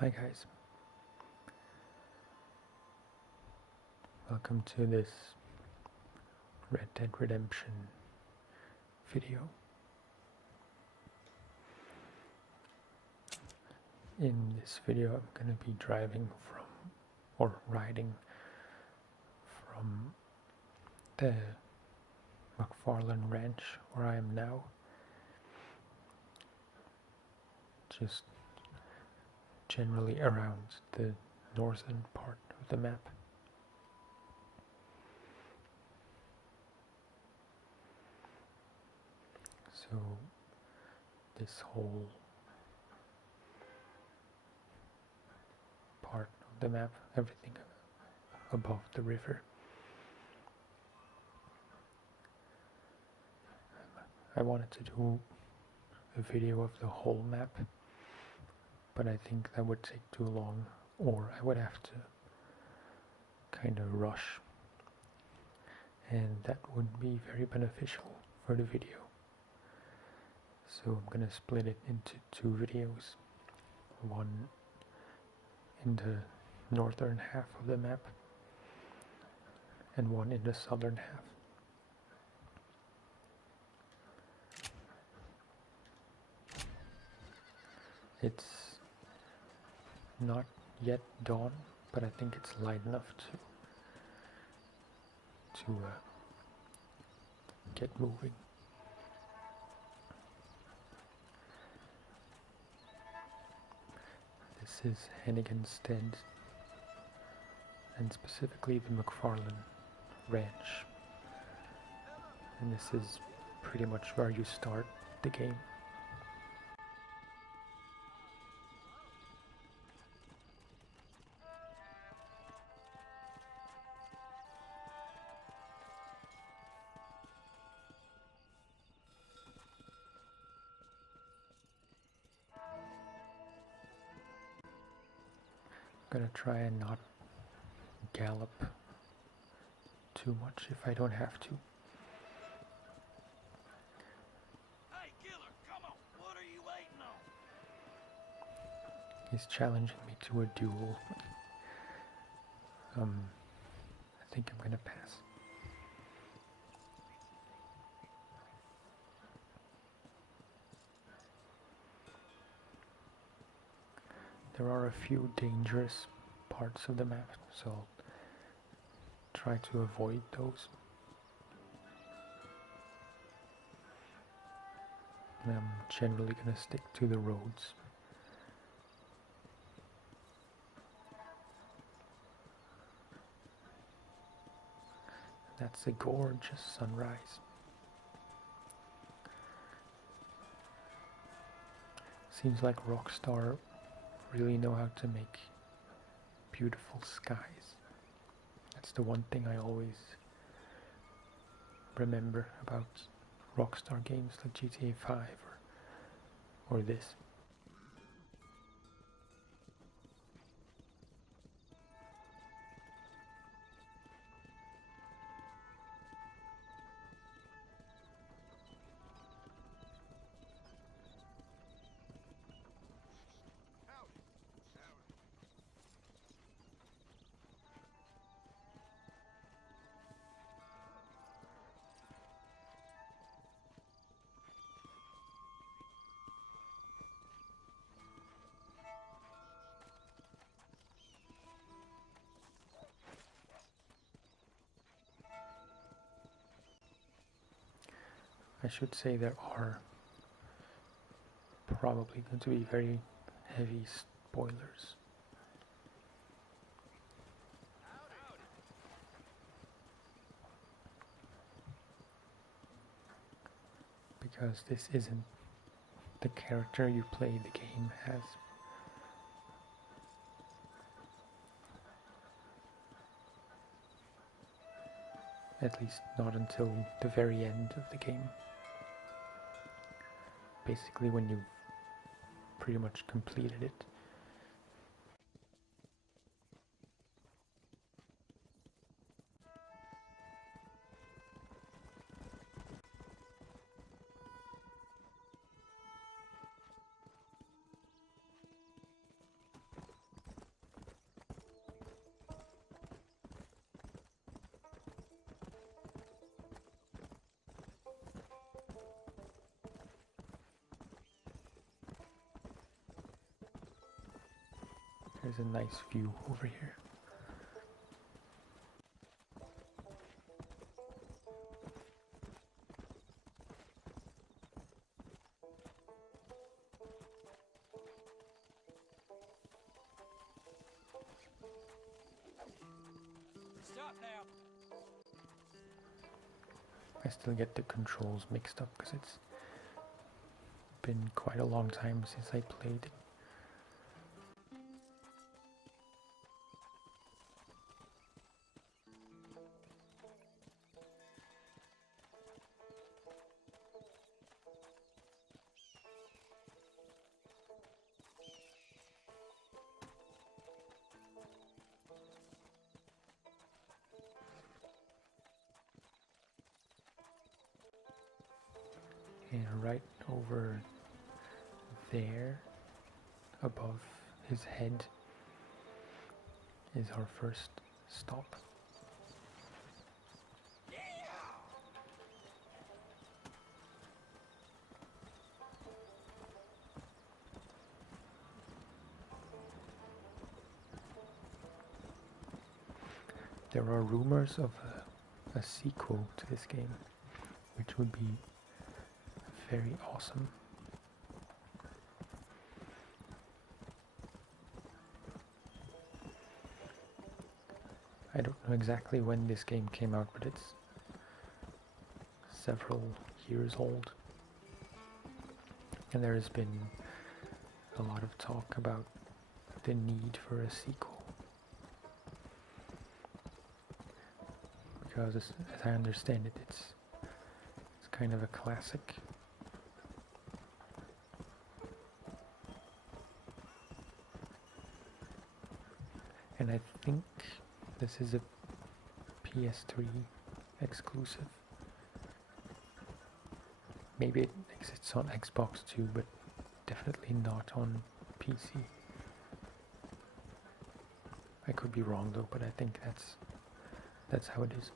Hi guys, welcome to this Red Dead Redemption video. In this video I'm going to be driving from, or riding from the McFarland ranch where I am now, just generally around the northern part of the map. So this whole part of the map, everything above the river. I wanted to do a video of the whole map, but I think that would take too long, or I would have to kind of rush, and that wouldn't be very beneficial for the video. So I'm gonna split it into two videos, one in the northern half of the map and one in the southern half. It's not yet dawn, but I think it's light enough to get moving. This is Hennigan's Stead, and specifically the McFarland ranch, and this is pretty much where you start the game. I'm gonna try and not gallop too much if I don't have to. Hey, killer, come on. What are you waiting on? He's challenging me to a duel. I think I'm gonna pass. There are a few dangerous parts of the map, so I'll try to avoid those. And I'm generally gonna stick to the roads. That's a gorgeous sunrise. Seems like Rockstar really know how to make beautiful skies. That's the one thing I always remember about Rockstar games like GTA 5 or this. I should say there are probably going to be very heavy spoilers. Because this isn't the character you play the game as. At least not until the very end of the game. Basically when you've pretty much completed it. There's a nice view over here. Stop now. I still get the controls mixed up because it's been quite a long time since I played it. And right over there, above his head, is our first stop. There are rumors of a sequel to this game, which would be very awesome. I don't know exactly when this game came out, but it's several years old. And there has been a lot of talk about the need for a sequel. Because as I understand it, it's kind of a classic. And I think this is a PS3 exclusive. Maybe it exists on Xbox too, but definitely not on PC. I could be wrong though, but I think that's how it is.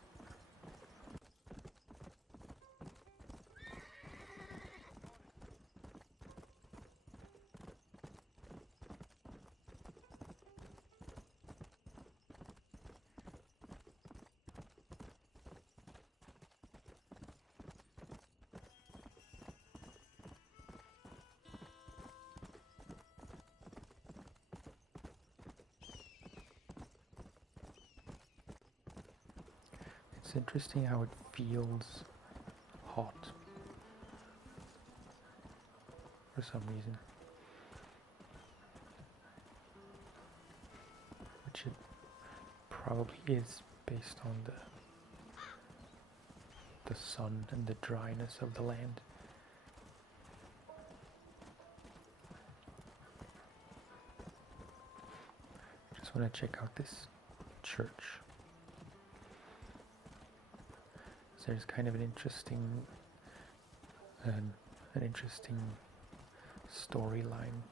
It's interesting how it feels hot for some reason, which it probably is based on the sun and the dryness of the land. Just want to check out this church. There's kind of an interesting storyline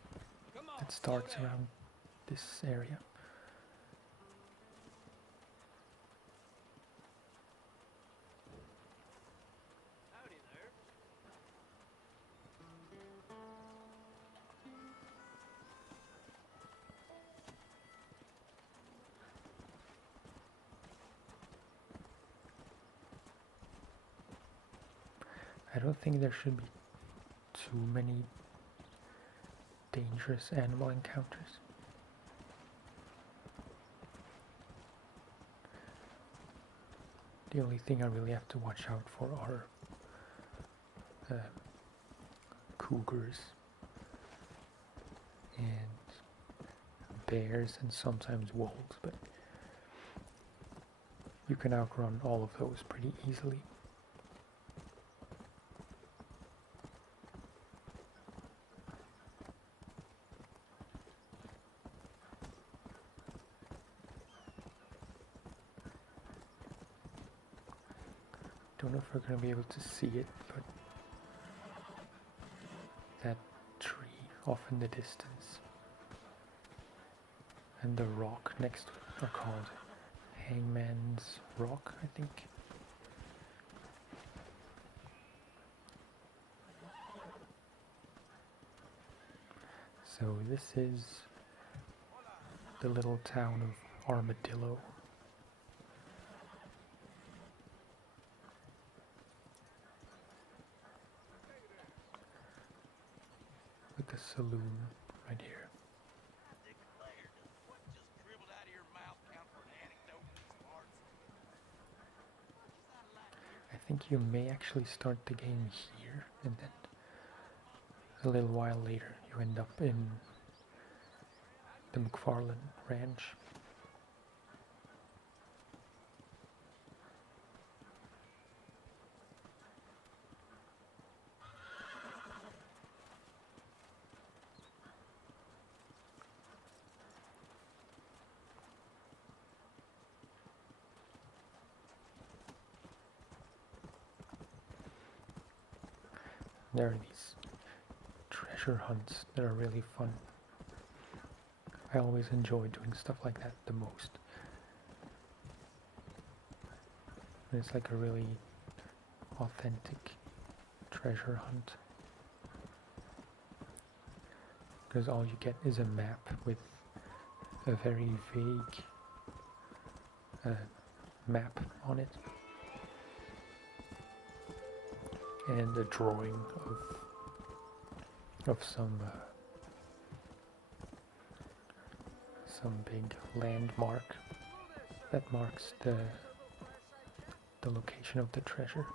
that starts around this area. Howdy there. I don't think there should be too many dangerous animal encounters. The only thing I really have to watch out for are cougars and bears and sometimes wolves, but you can outrun all of those pretty easily. Don't know if we're going to be able to see it, but that tree off in the distance and the rock next to it are called Hangman's Rock, I think. So this is the little town of Armadillo. With the saloon right here. Declared. What just dribbled out of your mouth count for an anecdote in these parts? I think you may actually start the game here, and then a little while later you end up in the McFarland ranch. There are these treasure hunts that are really fun. I always enjoy doing stuff like that the most. And it's like a really authentic treasure hunt. Because all you get is a map with a very vague map on it. And a drawing of some big landmark that marks the location of the treasure.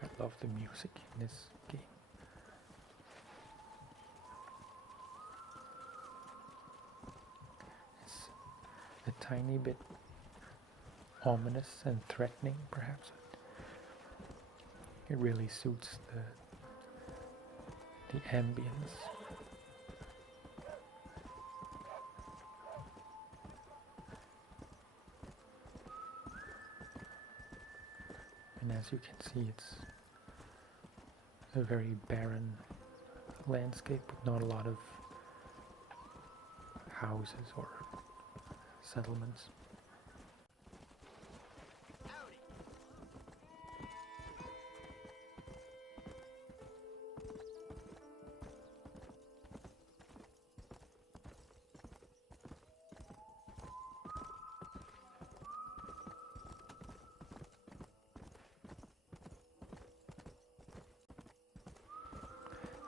I love the music in this game. It's a tiny bit ominous and threatening, perhaps. It really suits the ambience. And as you can see, it's a very barren landscape with not a lot of houses or settlements.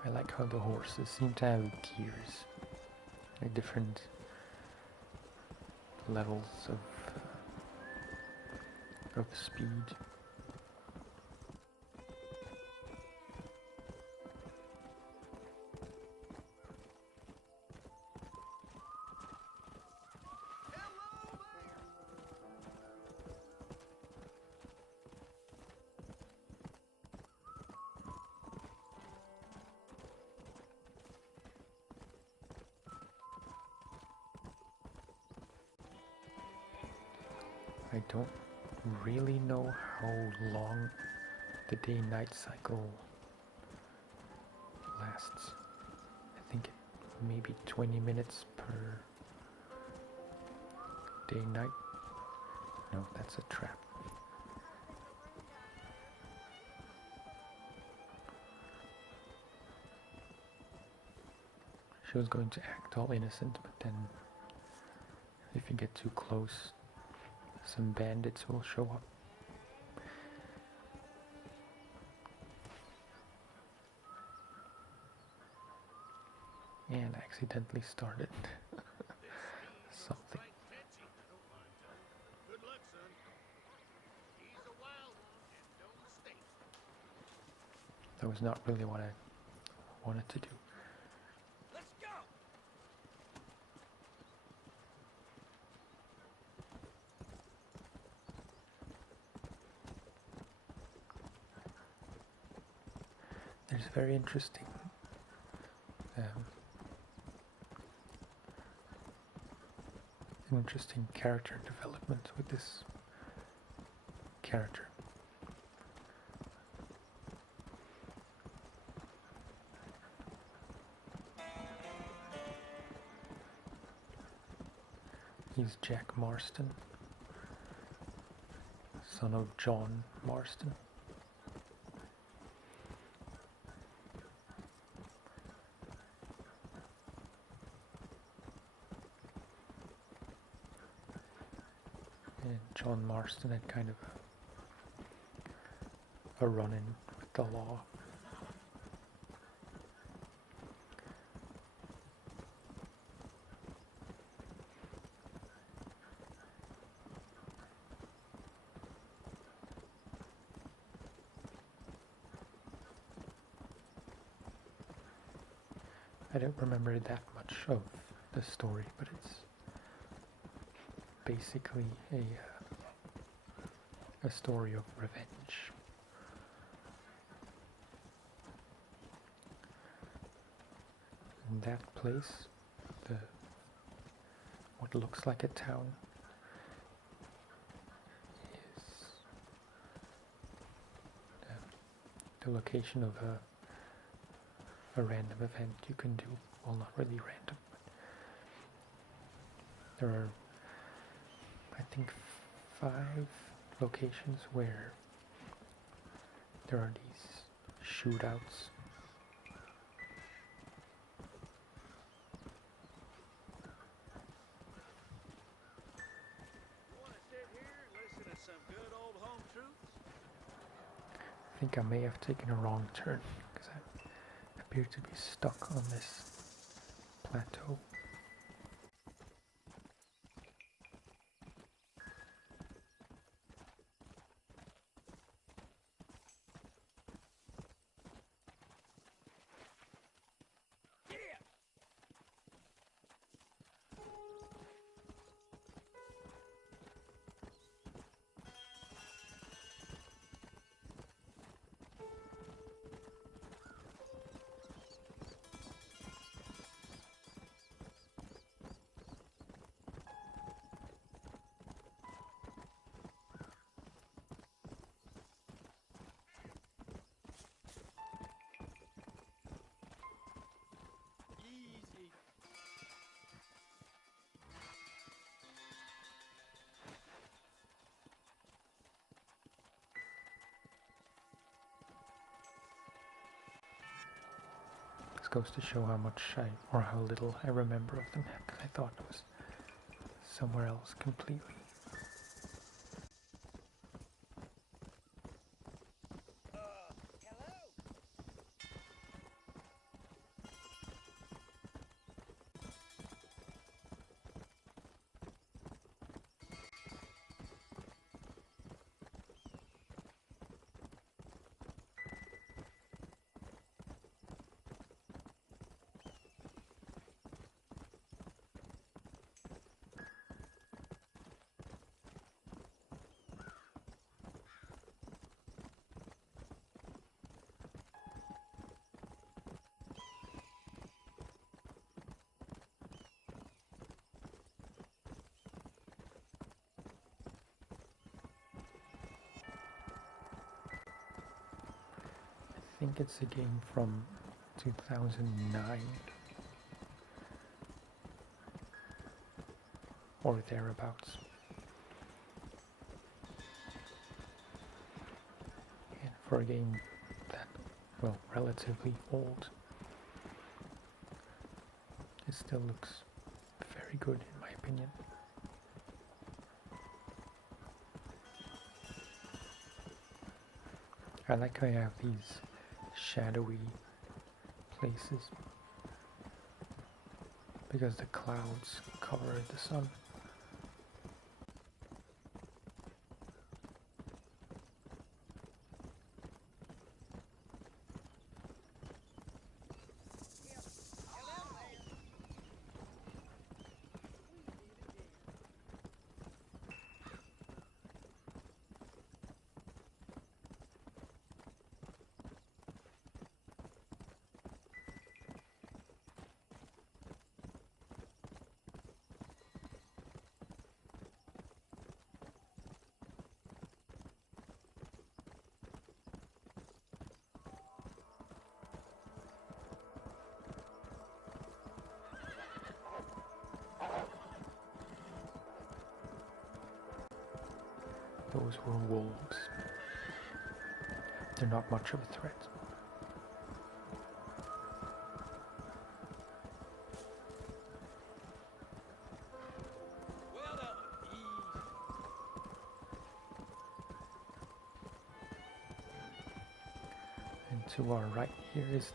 I like how the horses seem to have gears, like different levels of speed. I don't really know how long the day-night cycle lasts. I think maybe 20 minutes per day-night. No, that's a trap. She was going to act all innocent, but then if you get too close, some bandits will show up. And I accidentally started something. Good luck, son. He's a wild one and don't mistake. That was not really what I wanted to do. Let's go. there's very interesting character development with this character. He's Jack Marston, son of John Marston. And John Marston had kind of a run-in with the law. I don't remember that much of the story, but it's basically a story of revenge. In that place, what looks like a town is the location of a random event you can do. Well, not really random, but there are, I think, 5 locations where there are these shootouts. I think I may have taken a wrong turn because I appear to be stuck on this plateau. Goes to show how much or how little I remember of them, because I thought it was somewhere else completely. I think it's a game from 2009 or thereabouts. And for a game that, well, relatively old, it still looks very good in my opinion. I like how you have these shadowy places because the clouds cover the sun. Those were wolves. They're not much of a threat. Well done. Easy. And to our right here is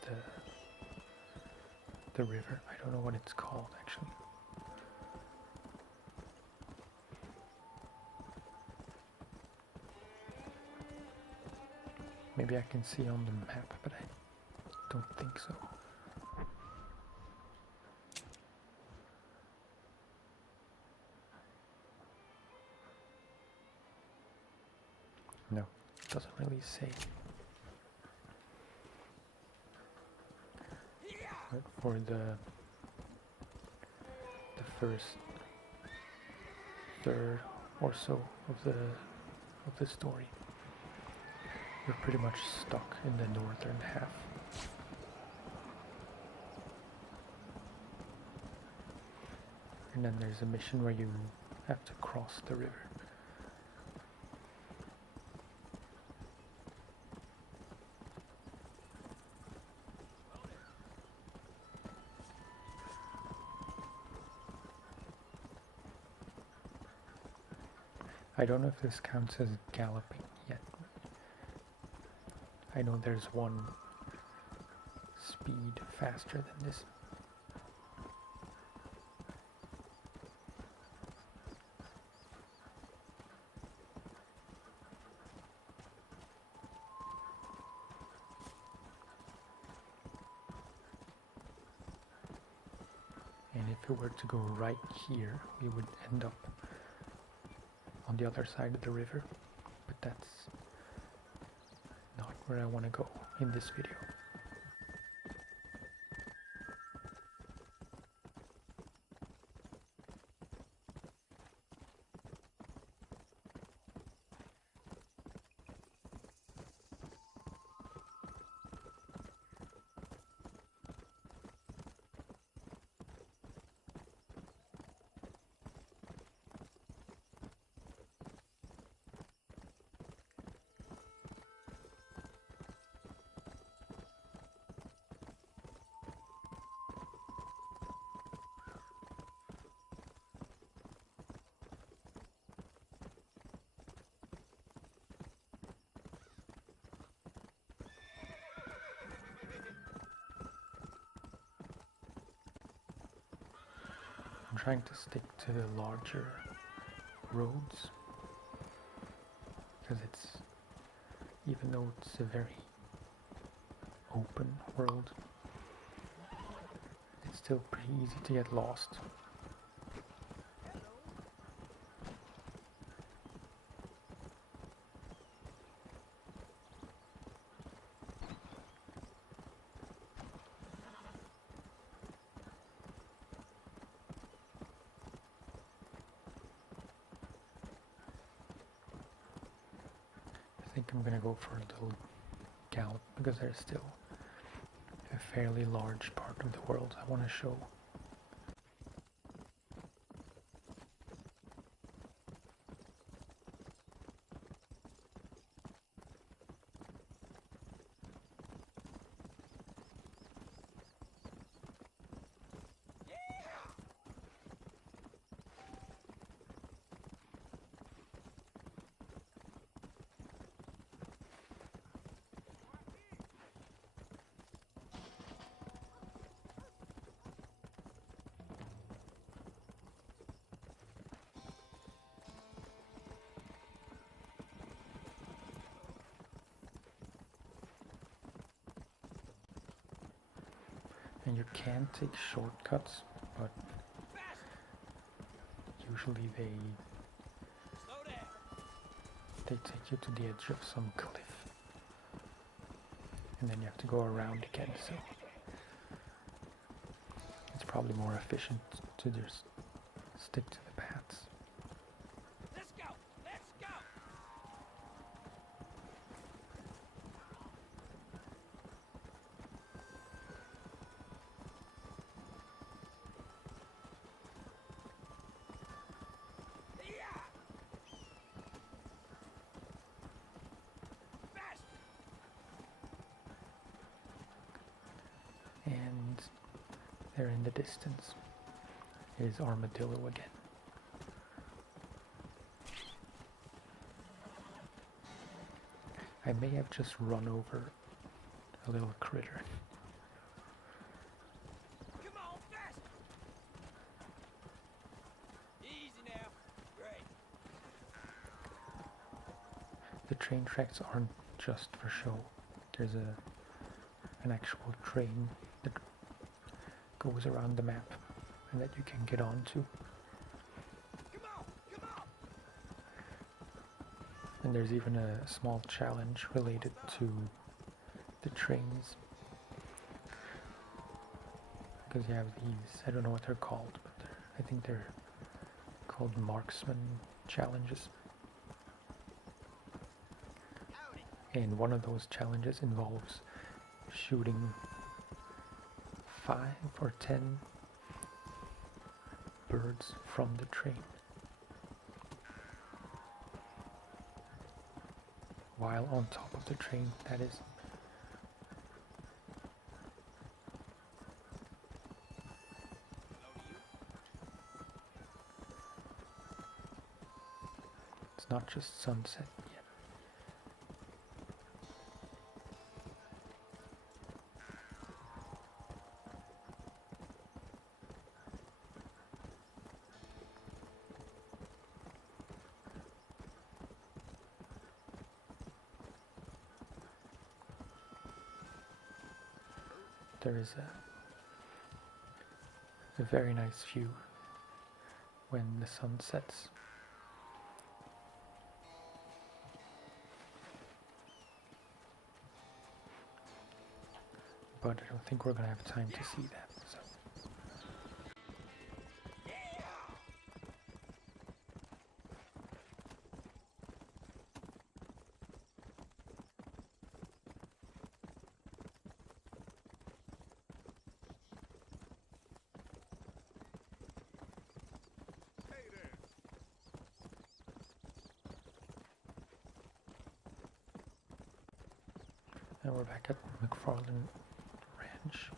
the river. I don't know what it's called actually. Maybe I can see on the map, but I don't think so. No, doesn't really say. But for the first third or so of the story, we're pretty much stuck in the northern half. And then there's a mission where you have to cross the river. I don't know if this counts as galloping yet. I know there's one speed faster than this. And if we were to go right here, we would end up on the other side of the river, but that's not where I want to go in this video. I'm trying to stick to the larger roads because even though it's a very open world, it's still pretty easy to get lost. I think I'm gonna go for a little gallop because there's still a fairly large part of the world I want to show. And you can take shortcuts, but usually they take you to the edge of some cliff, and then you have to go around again, so it's probably more efficient to just stick to the paths. Let's go. Let's go. there in the distance is Armadillo again. I may have just run over a little critter. Come on, faster! Easy now. Great. The train tracks aren't just for show. There's an actual train that goes around the map and that you can get onto. Come on, come on! And there's even a small challenge related to the trains. Because you have these, I don't know what they're called, but I think they're called marksman challenges. Howdy. And one of those challenges involves shooting 5 or 10 birds from the train while on top of the train, that is. Hello to you. It's not just sunset yet. There is a very nice view when the sun sets. But I don't think we're gonna have time to see that. So. Hey there. And we're back at McFarland Ranch.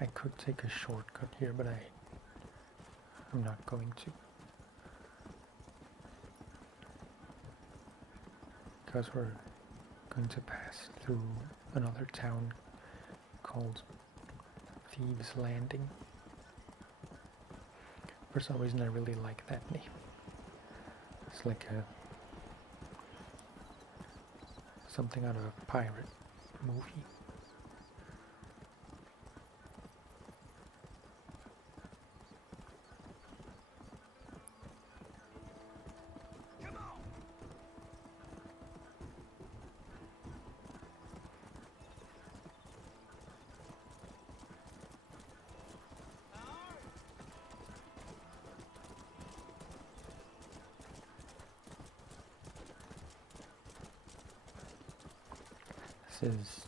I could take a shortcut here, but I'm not going to. Because we're going to pass through another town called Thieves Landing. For some reason I really like that name. It's like something out of a pirate movie. Come on! This is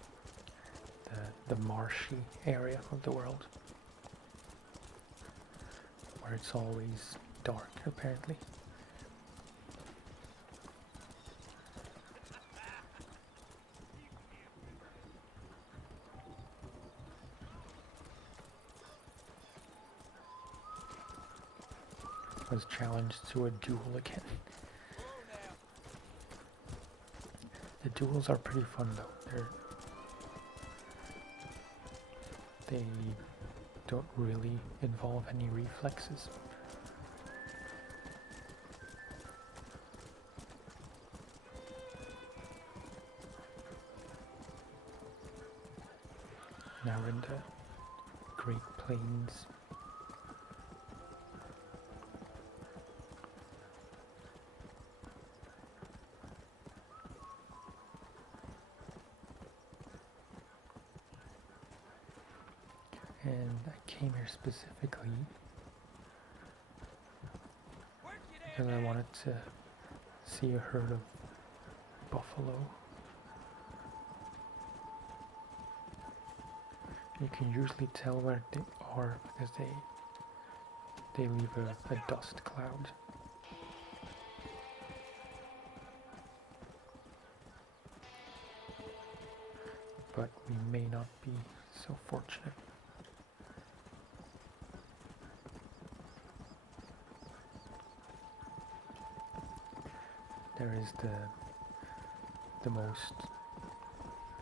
the marshy area of the world, where it's always dark, apparently. I was challenged to a duel again. The duels are pretty fun though. They don't really involve any reflexes. Now we're in the Great Plains. And I came here specifically because I wanted to see a herd of buffalo. You can usually tell where they are because they leave a dust cloud. But we may not be so fortunate. There is the most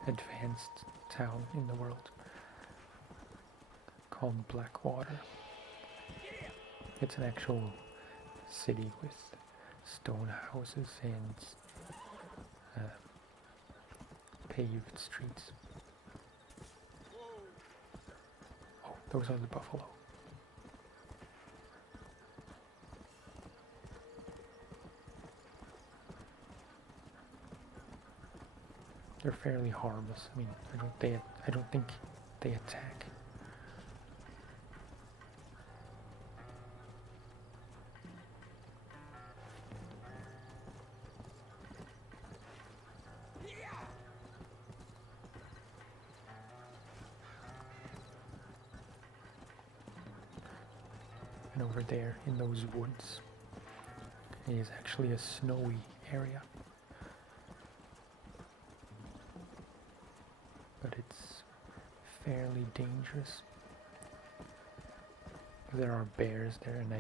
advanced town in the world called Blackwater. It's an actual city with stone houses and paved streets. Oh, those are the buffalo. They're fairly harmless. I mean, I don't think they attack. And over there in those woods is actually a snowy area. But it's fairly dangerous. There are bears there and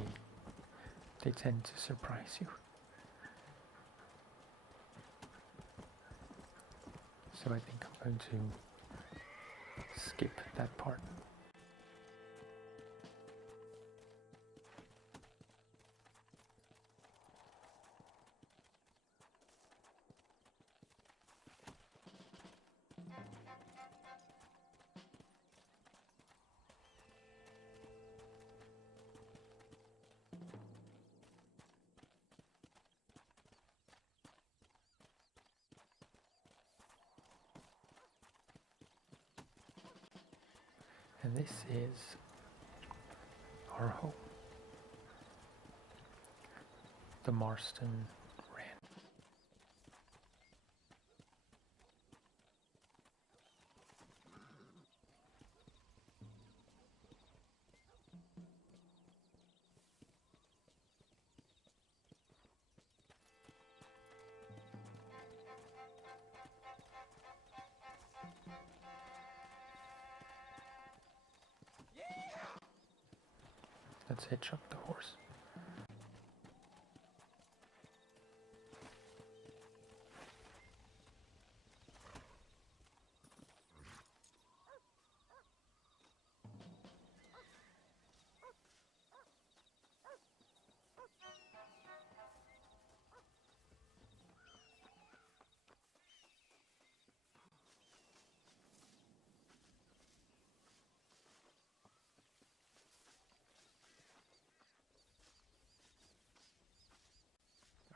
they tend to surprise you. So I think I'm going to skip that part. And this is our home. The Marston Ranch. Let's hitch up the horse.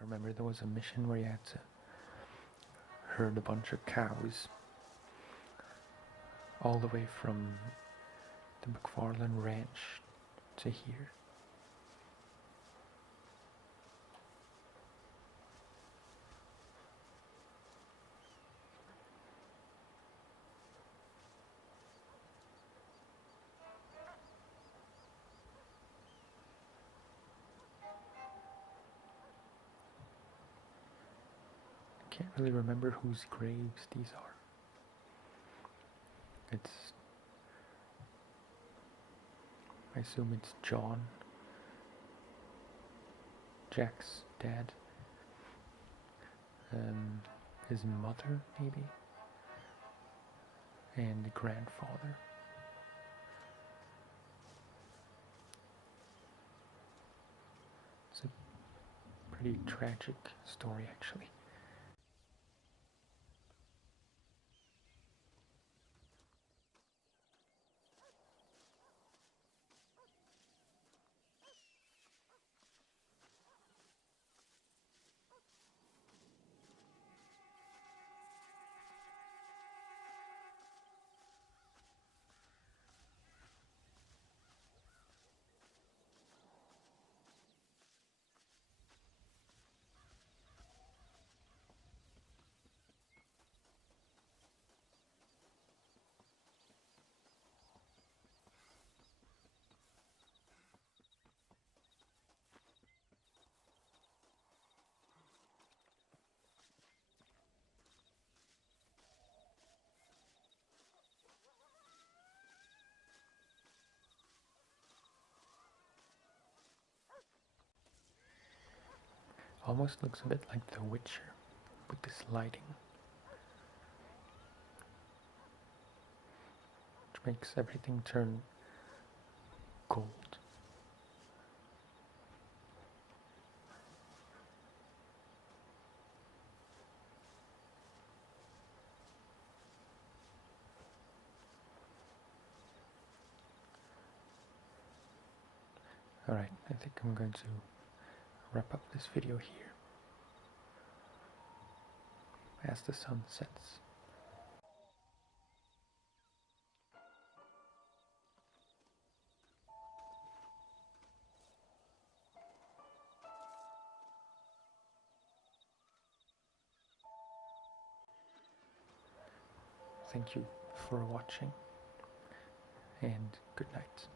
I remember there was a mission where you had to herd a bunch of cows all the way from the McFarland ranch to here. Can't really remember whose graves these are. I assume it's John, Jack's dad, his mother maybe, and grandfather. It's a pretty tragic story actually. Almost looks a bit like The Witcher with this lighting, which makes everything turn gold. Alright, I think I'm going to wrap up this video here as the sun sets. Thank you for watching, and good night.